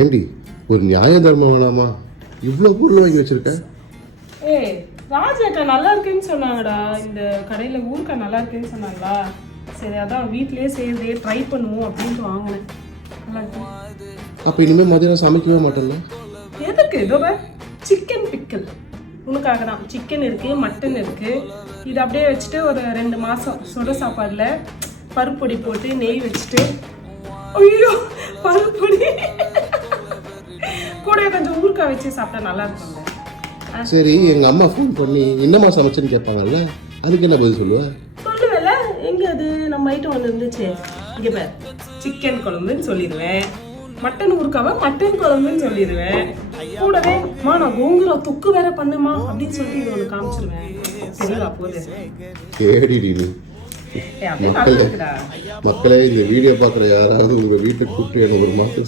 ஏண்டி ஒரு நியாய தர்மம் வேணாமா? இவ்வளோ பொருள் வாங்கி வச்சிருக்க? ஏய், ராஜாக்கா நல்லா இருக்குன்னு சொன்னாங்கடா. இந்த கடையில் ஊருக்கா நல்லா இருக்குன்னு சொன்னாங்களா? சரி, அதான் வீட்லயே செய்யறதே ட்ரை பண்ணுவோம் அப்படின்ட்டு வாங்கினேன். நல்லா இருக்கு. அப்போ இனிமேல் மதியானம் சமைக்கவே மாட்டேன்ல? எதுக்கு? இதோ சிக்கன் பிக்கல் உனக்காக தான். சிக்கன் இருக்கு, மட்டன் இருக்கு. இது அப்படியே வச்சுட்டு ஒரு 2 மாசம் சுட சாப்பாடுல பருப்பொடி போட்டு நெய் வச்சுட்டு, ஐயோ பருப்பொடி கூட கொஞ்சம் ஊறுக்காய் வச்சு சாப்பிட்டா நல்லா இருக்கும்ல. சரி, எங்க அம்மா ஃபோன் பண்ணி என்னம்மா சமைச்சேன்னு கேட்பாங்கல்ல, அதுக்கு என்ன பதில் சொல்லுவ? சொல்லுவேல, எங்க அது நம்ம ஐட்டம் ஒன்று இருந்துச்சு, இங்க பார், சிக்கன் குழம்புன்னு சொல்லிடுவேன். மட்டன் ஊறுக்காவை மட்டன் குழம்புன்னு சொல்லிடுவேன். கூடவே மா நான் கோங்குரா தொக்கு வேற பண்ணுமா அப்படின்னு சொல்லிட்டு இது ஒன்று காமிச்சிருவேன். தெரியவா போகுது? கேடிடி நீ. அப்படியே நல்லா இருக்குடா. மக்களே, இந்த வீடியோ பார்க்குற யாராவது உங்க வீட்டை கூப்பிட்டு எனக்கு ஒரு மாதத்துக்கு